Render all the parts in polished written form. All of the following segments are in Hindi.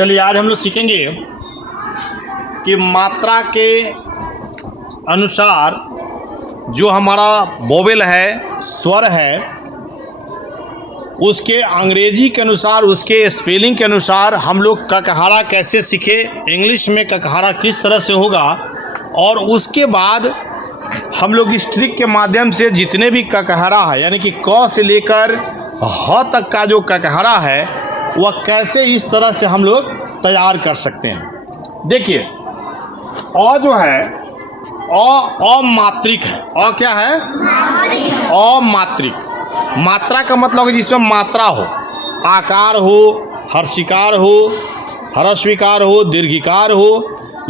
चलिए आज हम लोग सीखेंगे कि मात्रा के अनुसार जो हमारा वोवेल है, स्वर है, उसके अंग्रेजी के अनुसार, उसके स्पेलिंग के अनुसार हम लोग ककहारा कैसे सीखे, इंग्लिश में ककहारा किस तरह से होगा, और उसके बाद हम लोग इस ट्रिक के माध्यम से जितने भी ककहारा है यानी कि क से लेकर ह तक का जो ककहारा है वह कैसे इस तरह से हम लोग तैयार कर सकते हैं। देखिए अ जो है अमात्रिक है। अ क्या है? अमात्रिक। मात्रा का मतलब है जिसमें मात्रा हो, आकार हो, हर्षिकार हो, ह्रस्वीकार हो, दीर्घिकार हो,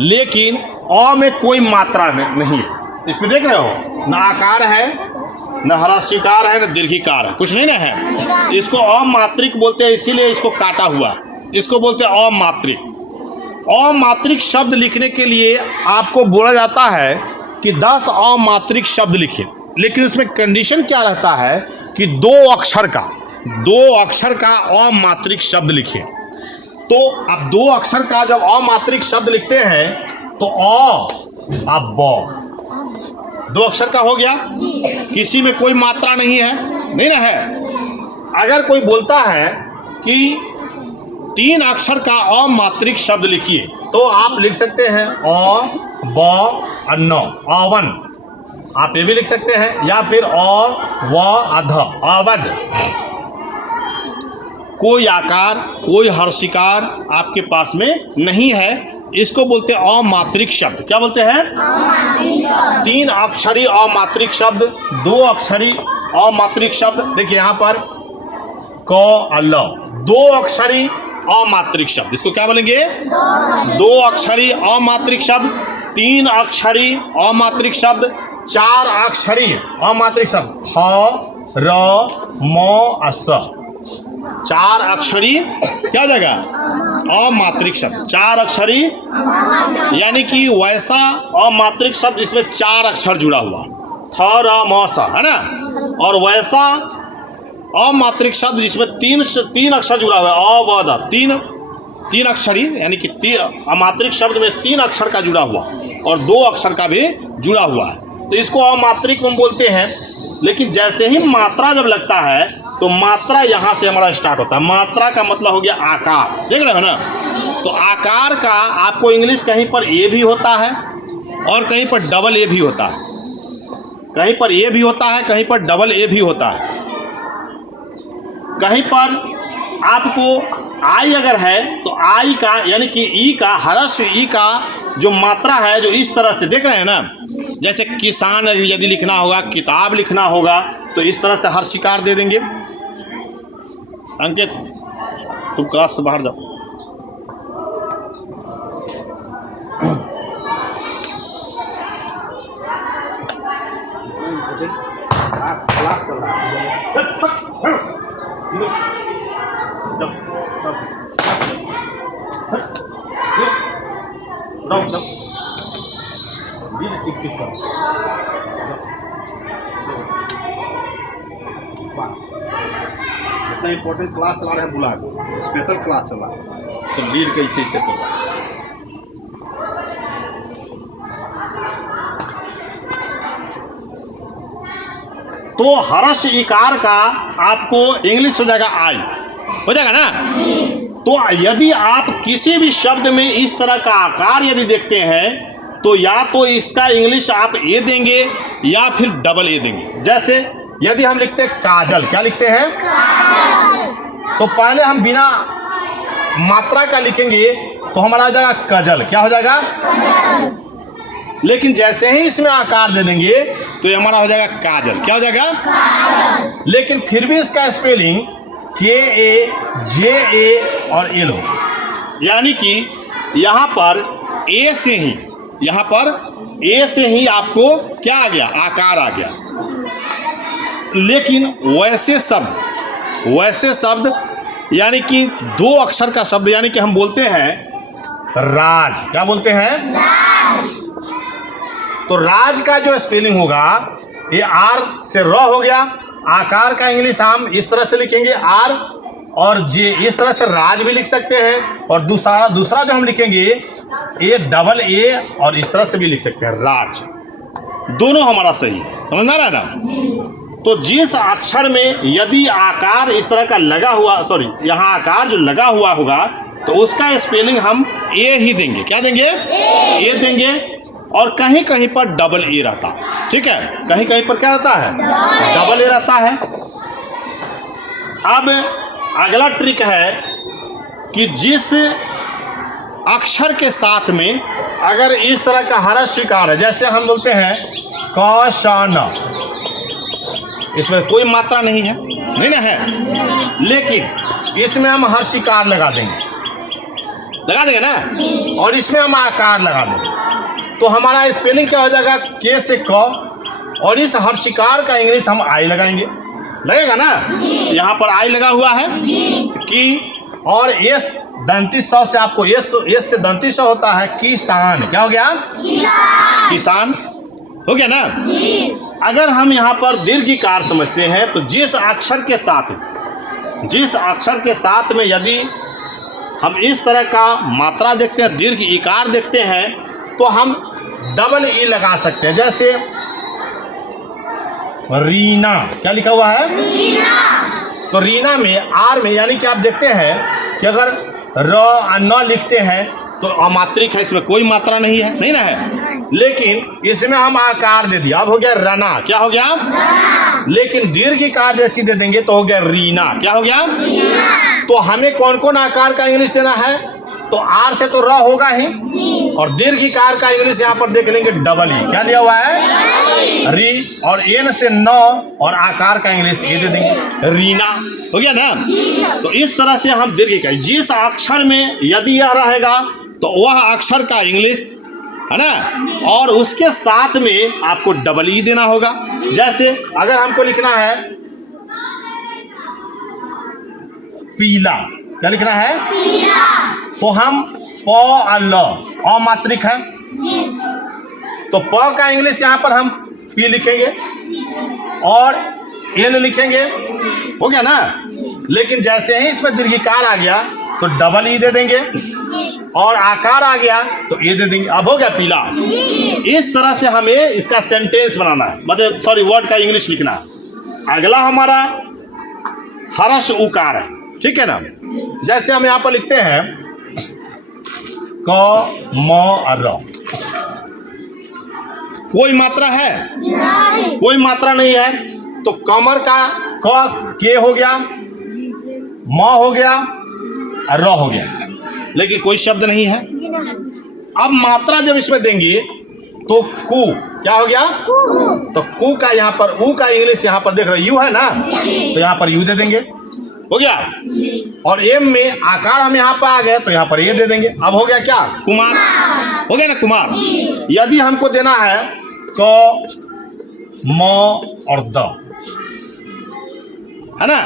लेकिन अ में कोई मात्रा नहीं है। इसमें देख रहे हो, न आकार है, न ह्रस्वीकार है, न दीर्घिकार है, कुछ नहीं ना है। इसको अमात्रिक बोलते हैं, इसीलिए इसको काटा हुआ, इसको बोलते हैं अमात्रिक। अमात्रिक शब्द लिखने के लिए आपको बोला जाता है कि 10 अमात्रिक शब्द लिखें, लेकिन उसमें कंडीशन क्या रहता है कि दो अक्षर का अमात्रिक शब्द लिखें। तो अब दो अक्षर का जब अमात्रिक शब्द लिखते हैं तो अब ब दो अक्षर का हो गया, किसी में कोई मात्रा नहीं है, नहीं ना है। अगर कोई बोलता है कि 3 अक्षर का अमात्रिक शब्द लिखिए तो आप लिख सकते हैं अ, ब और न, अवन। आप ये भी लिख सकते हैं, या फिर अ, व, अध, अवध। कोई आकार, कोई हर्षिकार आपके पास में नहीं है, इसको बोलते हैं अमात्रिक शब्द। क्या बोलते हैं? 3 अक्षरी अमात्रिक शब्द, 2 अक्षरी अमात्रिक शब्द। देखिए यहाँ पर क और ल, 2 अक्षरी अमात्रिक शब्द, इसको क्या बोलेंगे? 2 अक्षरी अमात्रिक शब्द, 3 अक्षरी अमात्रिक शब्द, 4 अक्षरी अमात्रिक शब्द, ह, र, म, स। 4 अक्षरी क्या हो जाएगा? अमात्रिक शब्द। 4 अक्षरी यानी कि वैसा अमात्रिक शब्द जिसमें 4 अक्षर जुड़ा हुआ, थ, र, म, स, है ना। और वैसा अमात्रिक शब्द जिसमें 3 अक्षर जुड़ा हुआ है, अ, व, द, 3 अक्षरी यानी कि अमात्रिक शब्द में 3 अक्षर का जुड़ा हुआ और 2 अक्षर का भी जुड़ा हुआ है, तो इसको अमात्रिक हम बोलते हैं। लेकिन जैसे ही मात्रा जब लगता है तो मात्रा यहाँ से हमारा स्टार्ट होता है। मात्रा का मतलब हो गया आकार, देख रहे हो ना। तो आकार का आपको इंग्लिश कहीं पर ए भी होता है और कहीं पर डबल ए भी होता है, कहीं पर ए भी होता है, कहीं पर डबल ए भी होता है। कहीं पर आपको आई अगर है तो आई का यानी कि ई का, ह्रस्व ई का जो मात्रा है, जो इस तरह से देख रहे हैं ना, जैसे किसान यदि लिखना होगा, किताब लिखना होगा, तो इस तरह से हर्षिकार दे देंगे। अंकित तुम क्लास से बाहर जाओ। क्लास चल रहा इतना इंपॉर्टेंट क्लास चला रहे हैं, बुला के स्पेशल क्लास चला रहे हैं, तो लीड कैसे इसे करवा। तो ह्रस्व इकार का आपको इंग्लिश हो जाएगा आई, हो जाएगा ना। तो यदि आप किसी भी शब्द में इस तरह का आकार यदि देखते हैं तो या तो इसका इंग्लिश आप ए देंगे या फिर डबल ए देंगे। जैसे यदि हम लिखते हैं काजल, क्या लिखते हैं? तो पहले हम बिना मात्रा का लिखेंगे तो हमारा आ जाएगा कजल। क्या हो जाएगा? लेकिन जैसे ही इसमें आकार दे देंगे तो ये हमारा हो जाएगा काजल। क्या हो जाएगा? लेकिन फिर भी इसका स्पेलिंग KAJA और एल हो, यानी कि यहाँ पर ए से ही, यहाँ पर ए से ही आपको क्या आ गया? आकार आ गया। लेकिन वैसे शब्द यानी कि 2 अक्षर का शब्द, यानी कि हम बोलते हैं राज। क्या बोलते हैं? राज। तो राज का जो स्पेलिंग होगा ये आर से र हो गया। आकार का इंग्लिश हम इस तरह से लिखेंगे, आर और जे इस तरह से राज भी लिख सकते हैं, और दूसरा जो हम लिखेंगे ए डबल ए, और इस तरह से भी लिख सकते हैं राज। दोनों हमारा सही है, समझ में आ रहा है ना। तो जिस अक्षर में यदि आकार इस तरह का लगा हुआ, सॉरी यहाँ आकार जो लगा हुआ होगा, तो उसका स्पेलिंग हम ए ही देंगे। क्या देंगे? ए देंगे। और कहीं कहीं पर डबल ए रहता है, ठीक है, कहीं कहीं पर क्या रहता है? डबल ए रहता है। अब अगला ट्रिक है कि जिस अक्षर के साथ में अगर इस तरह का हर्ष स्वीकार है, जैसे हम बोलते हैं क श न, इसमें कोई मात्रा नहीं है, नहीं ना है, लेकिन इसमें हम हर्षिकार लगा देंगे ना, और इसमें हम आकार लगा देंगे, तो हमारा स्पेलिंग क्या हो जाएगा? के से क, और इस हर्षिकार का इंग्लिश हम आई लगाएंगे, लगेगा ना। यहाँ पर आई लगा हुआ है कि, और एस दंती स से आपको एस से दंती स होता है किसान। क्या हो गया? किसान हो गया ना। अगर हम यहाँ पर दीर्घिकार समझते हैं, तो जिस अक्षर के साथ में यदि हम इस तरह का मात्रा देखते हैं, दीर्घ इकार देखते हैं, तो हम डबल ई लगा सकते हैं। जैसे रीना, क्या लिखा हुआ है? रीना। तो रीना में आर में, यानी कि आप देखते हैं कि अगर र न लिखते हैं तो अमात्रिक है, इसमें कोई मात्रा नहीं है, नहीं ना है, लेकिन इसमें हम आकार दे दिया, अब हो गया रना। क्या हो गया? लेकिन दीर्घिकार जैसी दे देंगे तो हो गया रीना। क्या हो गया? तो हमें कौन कौन आकार का इंग्लिश देना है? तो आर से तो र होगा ही, और दीर्घिकार का इंग्लिश यहाँ पर देख लेंगे डबल ई। क्या दिया हुआ है? री, और एन से न, और आकार का इंग्लिश ए दे देंगे, रीना। हो गया ना। तो इस तरह से हम दीर्घिकार, जिस अक्षर में यदि यह रहेगा तो वह अक्षर का इंग्लिश है ना, और उसके साथ में आपको डबल ई देना होगा। जैसे अगर हमको लिखना है पीला, क्या लिखना है? पीला। तो हम प ल अमात्रिक है, तो प का इंग्लिश यहाँ पर हम पी लिखेंगे और एन लिखेंगे, हो गया ना। लेकिन जैसे ही इसमें दीर्घिकार आ गया तो डबल ई दे देंगे, और आकार आ गया तो ए दे देंगे, अब हो गया पीला। इस तरह से हमें इसका सेंटेंस बनाना है, मतलब सॉरी वर्ड का इंग्लिश लिखना है। अगला हमारा हर्ष उकार है, ठीक है ना। जैसे हम यहाँ पर लिखते हैं क म र, कोई मात्रा है? कोई मात्रा नहीं है, तो कमर का क के हो गया, म हो गया, र हो गया, लेकिन कोई शब्द नहीं है। अब मात्रा जब इसमें देंगे तो कु, क्या हो गया? तो कु का यहाँ पर, ऊ का इंग्लिश यहाँ पर देख रहे हो यू है ना, तो यहाँ पर यू दे देंगे, हो गया। और एम में आकार हम यहाँ पर आ गए तो यहाँ पर ए दे देंगे, अब हो गया क्या? कुमार। हो गया ना, कुमार। यदि हमको देना है क म और द, है ना,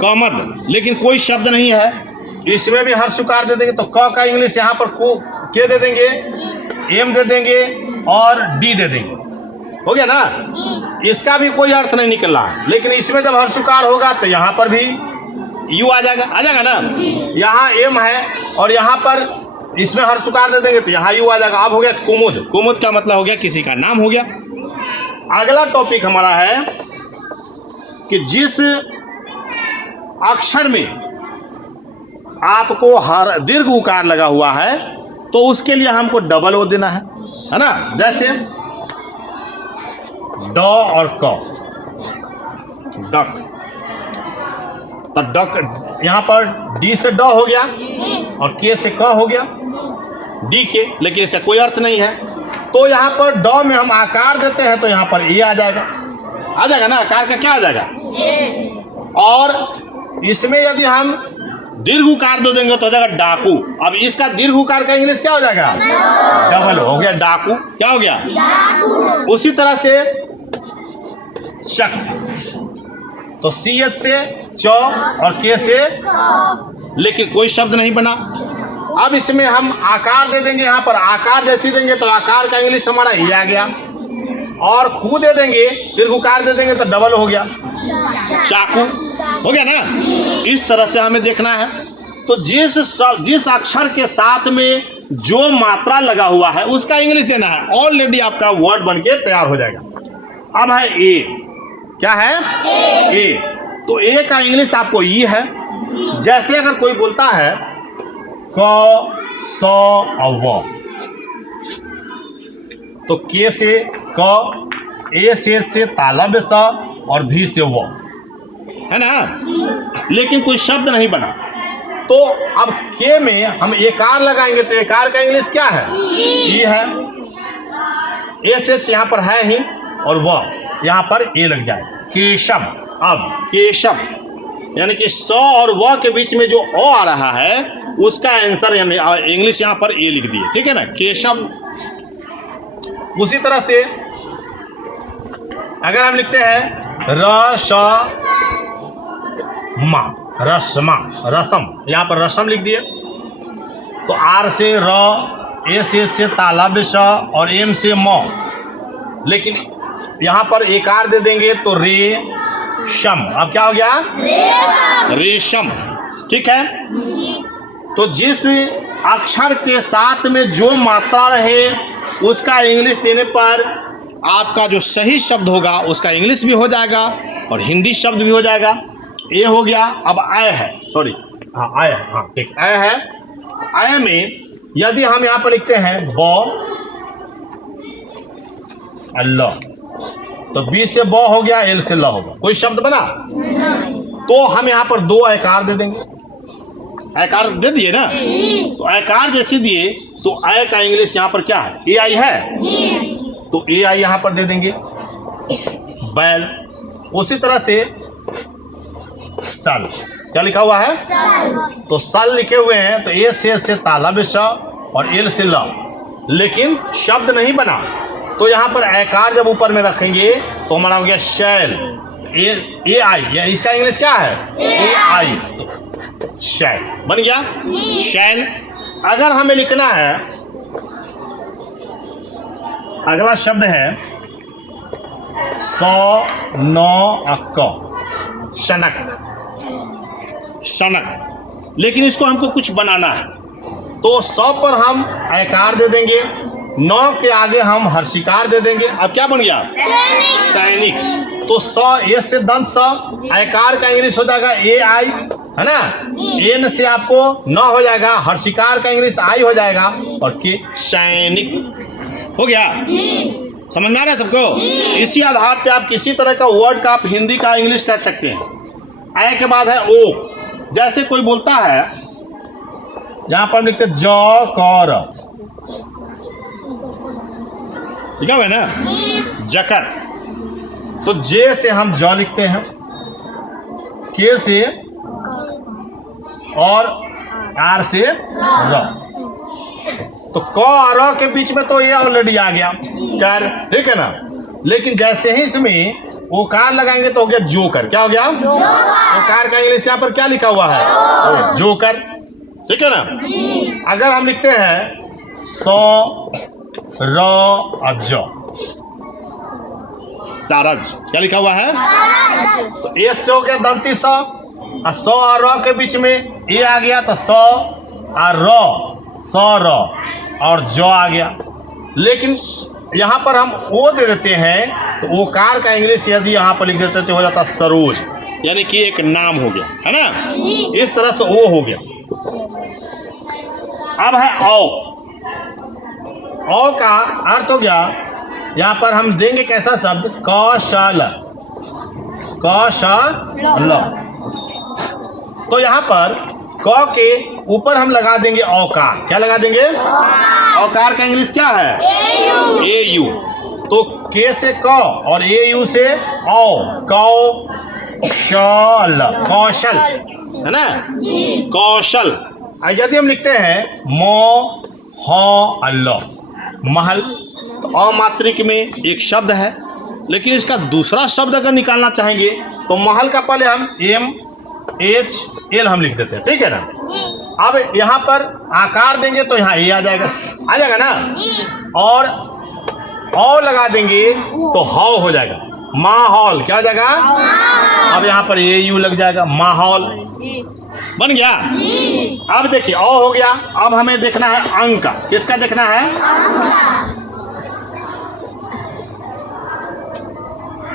कमद, लेकिन कोई शब्द नहीं है, इसमें भी हर्ष उकार दे देंगे, तो क का इंग्लिश यहाँ पर को के दे देंगे, एम दे देंगे और डी दे देंगे, हो गया ना। इसका भी कोई अर्थ नहीं निकल रहा है, लेकिन इसमें जब हर्ष उकार होगा तो यहाँ पर भी यू आ जाएगा ना। यहाँ एम है और यहाँ पर इसमें हर्ष उकार दे देंगे तो यहाँ यू आ जाएगा। अब हो गया कुमुद। कुमुद का मतलब हो गया किसी का नाम, हो गया। अगला टॉपिक हमारा है कि जिस अक्षर में आपको हर दीर्घ उकार लगा हुआ है तो उसके लिए हमको डबल ओ देना है ना। जैसे ड और क, डक, तो डक यहाँ पर डी से ड हो गया और के से क हो गया, डी के, लेकिन इसका कोई अर्थ नहीं है। तो यहाँ पर ड में हम आकार देते हैं तो यहाँ पर ए आ जाएगा ना, आकार का क्या आ जाएगा? और इसमें यदि हम दीर्घ उकार दे देंगे तो हो जाएगा डाकू। अब इसका दीर्घ उकार का इंग्लिश क्या हो जाएगा? डबल, हो गया डाकू। क्या हो गया? डाकू। उसी तरह से चक, तो सी एच से च और के से, लेकिन कोई शब्द नहीं बना। अब इसमें हम आकार दे देंगे, यहाँ पर आकार जैसी देंगे तो आकार का इंग्लिश हमारा ये आ गया, और कू दे देंगे, दीर्घ उकार दे देंगे तो डबल हो गया, चाकू, हो गया ना। इस तरह से हमें देखना है। तो जिस अक्षर के साथ में जो मात्रा लगा हुआ है उसका इंग्लिश देना है। ऑलरेडी आपका वर्ड बन के तैयार हो जाएगा। अब है ए, क्या है ए। तो ए का इंग्लिश आपको ई है। जैसे अगर कोई बोलता है क स व, तो के से क, ए से तालब स और भी से वो, है ना। लेकिन कोई शब्द नहीं बना। तो अब के में हम एकार लगाएंगे तो एकार का इंग्लिश क्या है? ई है। ए से यहाँ पर है ही और वह यहाँ पर ए लग जाए, केशव। अब केशव यानी कि स और व के बीच में जो ओ आ रहा है उसका आंसर यानी इंग्लिश यहाँ पर ए लिख दिए, ठीक है ना, केशव। उसी तरह से अगर हम लिखते हैं रसमा, रसम, यहाँ पर रसम लिख दिए तो आर से र, ए से तालब श और एम से म, लेकिन यहाँ पर एक आर दे देंगे तो रेशम। अब क्या हो गया? रेशम, ठीक है। तो जिस अक्षर के साथ में जो मात्रा रहे उसका इंग्लिश देने पर आपका जो सही शब्द होगा उसका इंग्लिश भी हो जाएगा और हिंदी शब्द भी हो जाएगा। ए हो गया। अब आय है, सॉरी, हाँ आय है, हाँ ठीक, आय है। आय में यदि हम यहाँ पर लिखते हैं ब अल्लाह, तो बी से ब हो गया, एल से ल होगा, कोई शब्द बना? तो हम यहाँ पर दो आयकार दे देंगे। आयकार दे दिए ना, तो आयकार जैसे दिए तो आय का इंग्लिश यहाँ पर क्या है? ए आई है, तो ए आई यहाँ पर दे देंगे, बैल। उसी तरह से सल, क्या लिखा हुआ है? तो सल लिखे हुए हैं तो ए से तालब श और एल से ल, लेकिन शब्द नहीं बना। तो यहाँ पर आयकार जब ऊपर में रखेंगे तो हमारा हो गया शैल, ए आई, या इसका इंग्लिश क्या है? ए आई, तो शैल बन गया, शैल। अगर हमें लिखना है, अगला शब्द है शनक, शनक, लेकिन इसको हमको कुछ बनाना है तो 100 पर हम आयकार दे देंगे, 9 के आगे हम हर्षिकार दे देंगे। अब क्या बन गया? सैनिक। तो 100 ए से दंत स, आयकार का इंग्लिश हो जाएगा ए आई, है ना। एन से आपको 9 हो जाएगा, हर्षिकार का इंग्लिश आई हो जाएगा और के सैनिक हो गया। समझ में आ रहा है सबको? इसी आधार पे आप किसी तरह का वर्ड का आप हिंदी का इंग्लिश कर सकते हैं। आय के बाद है ओ। जैसे कोई बोलता है, यहाँ पर लिखते ज कर, ठीक है ना, जकर, तो जे से हम ज लिखते हैं, के से और आर से र, तो क और र के बीच में तो ये ऑलरेडी आ गया कर, ठीक है ना। लेकिन जैसे ही इसमें ओकार लगाएंगे तो हो गया जोकर। क्या हो गया? ओकार का इंग्लिश यहाँ पर क्या लिखा हुआ है? जोकर, ठीक है ना। अगर हम लिखते हैं सौ र अज, सारज, क्या लिखा हुआ है? तो ए से हो गया दंती स, और 100 और र के बीच में ए आ गया तो 100 और र, 100 र और जो आ गया। लेकिन यहाँ पर हम ओ दे देते हैं तो ओकार का इंग्लिश यदि यहाँ पर लिख देते तो हो जाता सरोज, यानी कि एक नाम हो गया, है ना। इस तरह से ओ हो गया। अब है औ। औ का अर्थ हो गया, यहाँ पर हम देंगे कैसा शब्द? कौशल, कौशल। तो यहाँ पर क के ऊपर हम लगा देंगे औकार। क्या लगा देंगे? औकार का इंग्लिश क्या है? ए यू। तो के से क और ए यू से औ, कौशल, कौशल, है ना, कौशल। यदि हम लिखते हैं मो ह अल्लाह, महल, तो अमात्रिक में एक शब्द है, लेकिन इसका दूसरा शब्द अगर निकालना चाहेंगे तो महल का पहले हम एम एच एल हम लिख देते हैं, ठीक है ना। अब यहाँ पर आकार देंगे तो यहाँ ए आ जाएगा ना, और लगा देंगे तो हौ हो जाएगा। माहौल, क्या हो जाएगा? अब यहाँ पर ए यू लग जाएगा, माहौल बन गया। अब देखिए औ हो गया। अब हमें देखना है अंक का। किसका देखना है?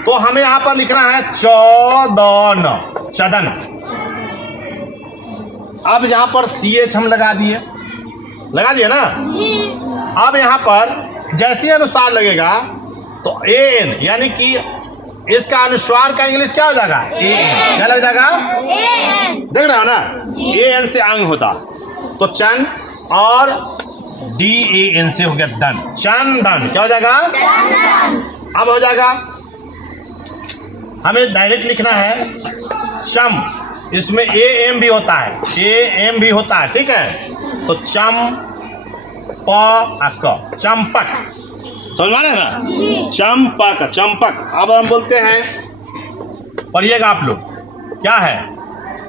तो हमें यहाँ पर लिखना है चौदन, चदन। अब यहाँ पर CH हम लगा दिए ना। अब यहाँ पर जैसे अनुसार लगेगा तो AN, यानी कि इसका अनुस्वार का इंग्लिश क्या हो जाएगा? AN। क्या लग जाएगा? देख रहे हो ना, AN से अंग होता तो चन, और DAN से हो गया दन, चंदन। क्या हो जाएगा? अब हो जाएगा, हमें डायरेक्ट लिखना है चम। इसमें AM भी होता है, AM भी होता है, ठीक है। तो चम प चंपक, समझ में आ रहा है ना? चंपक, चंपक। अब हम बोलते हैं, पढ़िएगा आप लोग, क्या है?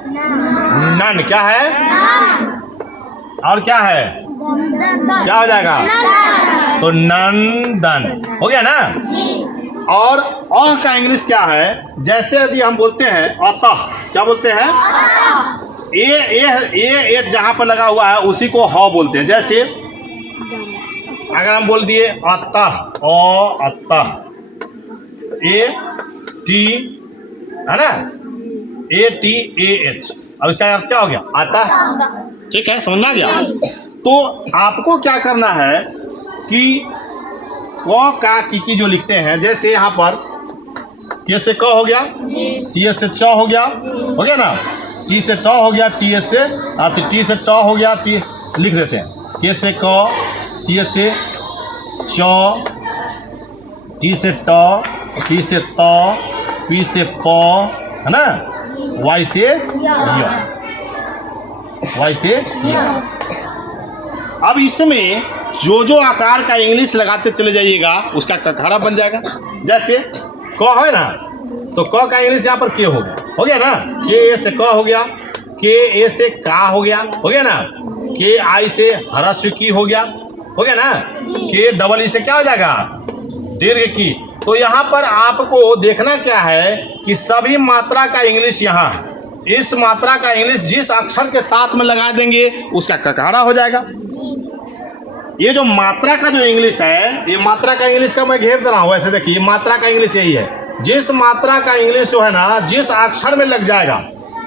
नन। क्या है? और क्या है? क्या हो जाएगा? तो नंदन हो गया ना। और अह का इंग्लिश क्या है? जैसे यदि हम बोलते हैं अतः, क्या बोलते हैं? ए जहां पर लगा हुआ है उसी को ह बोलते हैं। जैसे अगर हम बोल दिए अतः, अतः, AT है ना, ATAH। अब इसका अर्थ क्या हो गया? अतः। ठीक है, समझ में आ गया। तो आपको क्या करना है कि क का की जो लिखते हैं, जैसे यहाँ पर के से क हो गया, CH से च हो गया ना, T से ट हो गया, TH से T से ट हो गया, T लिख देते हैं। के से क, CH से च, T से ट, T से त, P से प, है ना, Y से य, Y से य। अब इसमें जो आकार का इंग्लिश लगाते चले जाइएगा उसका ककहरा बन जाएगा। जैसे क है ना, तो क का इंग्लिश यहाँ पर के हो गया ना, के ए से क हो गया, के ए से का हो गया ना, के आई से ह्रस्व की हो गया ना, के डबल ई से क्या हो जाएगा? दीर्घ की। तो यहाँ पर आपको देखना क्या है कि सभी मात्रा का इंग्लिश यहाँ है। इस मात्रा का इंग्लिश जिस अक्षर के साथ में लगा देंगे उसका ककहरा हो जाएगा। ये जो मात्रा का जो इंग्लिश है, ये मात्रा का इंग्लिश का मैं घेर दे रहा हूँ। ऐसे देखिए, मात्रा का इंग्लिश यही है। जिस मात्रा का इंग्लिश जो है ना, जिस अक्षर में लग जाएगा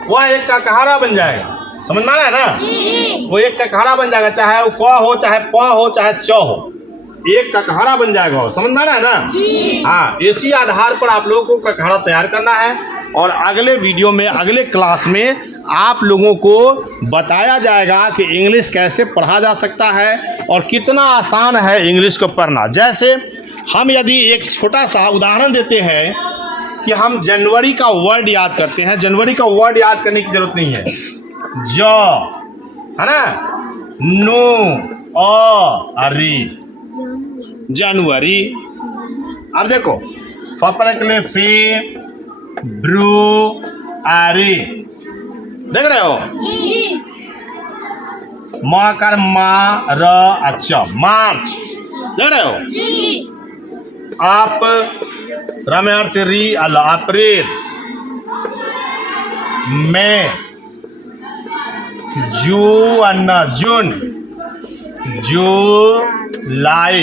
वह एक ककहरा बन जाएगा। समझ में आ रहा है ना? वो एक ककहरा बन जाएगा, चाहे वो क हो, चाहे प हो, चाहे च हो, एक ककहरा बन जाएगा। समझ में आ रहा है ना? हाँ, इसी आधार पर आप लोगों को ककहरा तैयार करना है। और अगले वीडियो में, अगले क्लास में आप लोगों को बताया जाएगा कि इंग्लिश कैसे पढ़ा जा सकता है और कितना आसान है इंग्लिश को पढ़ना। जैसे हम यदि एक छोटा सा उदाहरण देते हैं कि हम जनवरी का वर्ड याद करते हैं। जनवरी का वर्ड याद करने की जरूरत नहीं है। ज है ना, नो, अरी, जनवरी। अब देखो, फपने के लिए फे, ब्रू, आरी, देख रहे हो? मा कर मा, र, अच्छा, मार्च, देख रहे हो? आप रमेर से री, अल्लाह, अप्रैल, मई, जून, जुलाई,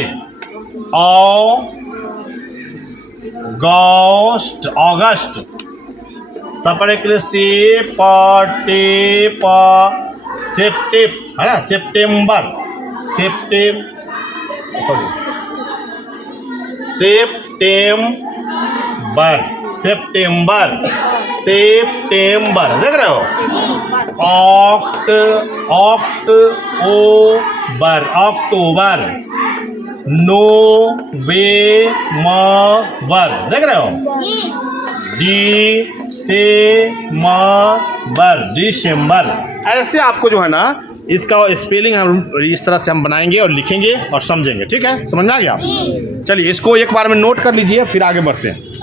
अगस्त, सपने के लिए है ना, सितंबर, देख रहे हो? अक्टूबर, नवंबर, देख रहे हो? दिसंबर। ऐसे आपको जो है ना, इसका स्पेलिंग हम इस तरह से हम बनाएंगे और लिखेंगे और समझेंगे। ठीक है, समझ में आ गया? चलिए, इसको एक बार में नोट कर लीजिए, फिर आगे बढ़ते हैं।